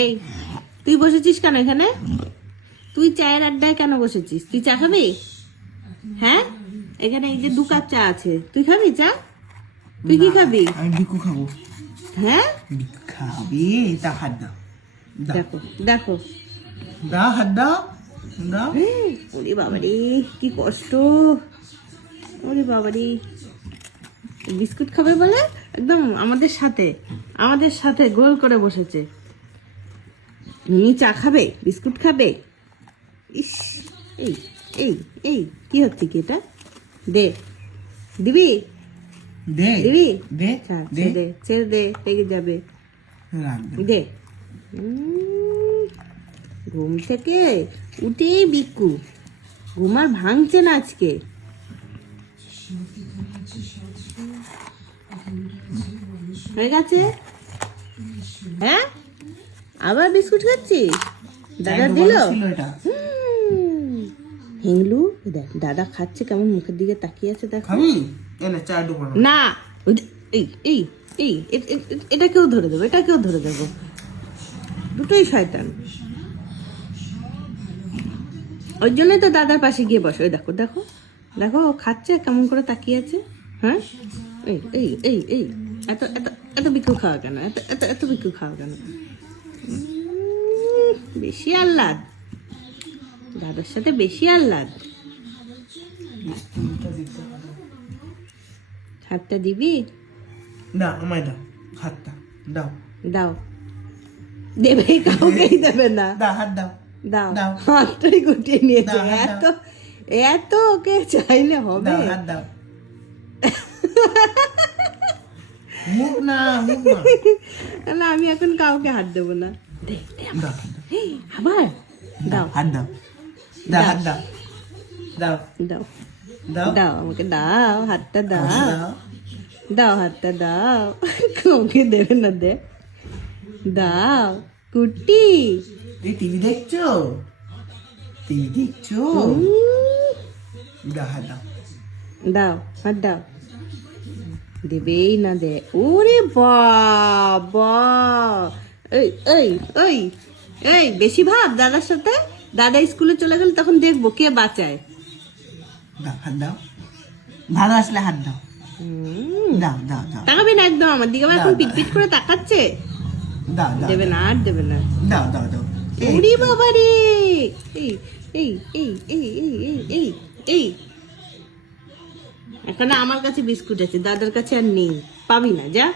এই তুই বসেছিস কেন এখানে? তুই চায়ের আড্ডায় কেন বসেছিস? তুই চা খাবি? হ্যাঁ, এখানে এই যে 2 কাপ চা আছে, তুই খাবি চা? তুই কি খাবি? আমি বিকু খাবো। হ্যাঁ, বিকু খাবি? তা হাত দাও। দেখো দেখো। দাও হাত দাও। দাও। ওরে বাবারে কি কষ্ট, ওরে বাবারে। বিস্কুট খাবে বলে একদম আমাদের সাথে গোল করে বসেছে। তুমি চা খাবে, বিস্কুট খাবে? ইস, এই এই এই কি হচ্ছে কি এটা? দে, দিবি দে দিবি? দে আচ্ছা, দে ছেড়ে দে, লেগে যাবে। রাখ দে। দে। ঘুম থেকে উঠেই বিকু, ঘুম আর ভাঙছে না আজকে। হয়ে গেছে? হ্যাঁ, আবার বিস্কুট খাচ্ছিস? দাদা দিল? এটা হিংলু, দেখ দাদা খাচ্ছে কেমন, মুখের দিকে তাকিয়ে আছে দেখ। খাবি? এনে চা ডুবো না, ওই যে, এই এই এই এটাকেও ধরে দেবো, এটাকেও ধরে দেবো, দুটোই শয়তান। ওই জন্যই তো দাদার পাশে গিয়ে বসে। ওই দেখো দেখো দেখো, ও খাচ্ছে কেমন করে তাকিয়ে আছে। হ্যাঁ, এই এই এই এই এত এত এত বিকু খাওয়া কেন? এত এত এত বিকু খাওয়া কেন? বেশি আহ্লাদ, দাদার সাথে বেশি আহ্লাদ। হাতটা দিবি? দাও, আমায় দাও হাতটা। দাও দাও। দেবে, কাউকেই দেবে না। দাও হাত দাও। দাও, দাও। হাতটাই গুটিয়ে নিয়েছে। দাও, হাত এত এত ওকে চাইলে হবে? দাও হাত দাও। মুখ না, মুখ না। না, আমি এখন কাউকে হাত দেবো না। দে, দে আমাকে। দাও এই, আবার দাও হাত দাও। দাও হাত দাও। দাও দাও দাও দাও, আমাকে দাও, হাতটা দাও, দাও। দাও হাতটা দাও। কাউকে দেবে না, দে, দাও কুটি। এই টিভি দেখছো? টিভি দেখছো? দাও হাত দাও। দাও, হাত দাও। দেবেই না, দে। ওরে বাবা, এই এই এই এই বেশি ভাব দাদার সাথে। দাদা স্কুলে চলে গেলে তখন দেখবো কে বাঁচায়। দাও হাত দাও। ভালো আসলে হাত দাও। দাও দাও দাও। তাকাবি না একদম আমার দিকে, আমার এখন দাও, পিটপিট করে তাকাচ্ছে। দাও দাও। দেবে না, আর দেবে না। দাও দাও দাও। ওরে বাবা রে, এই এই এই এই এই এই এই এই এখানে আমার কাছে বিস্কুট আছে, দাদার কাছে আর নেই, পাবি না, যা।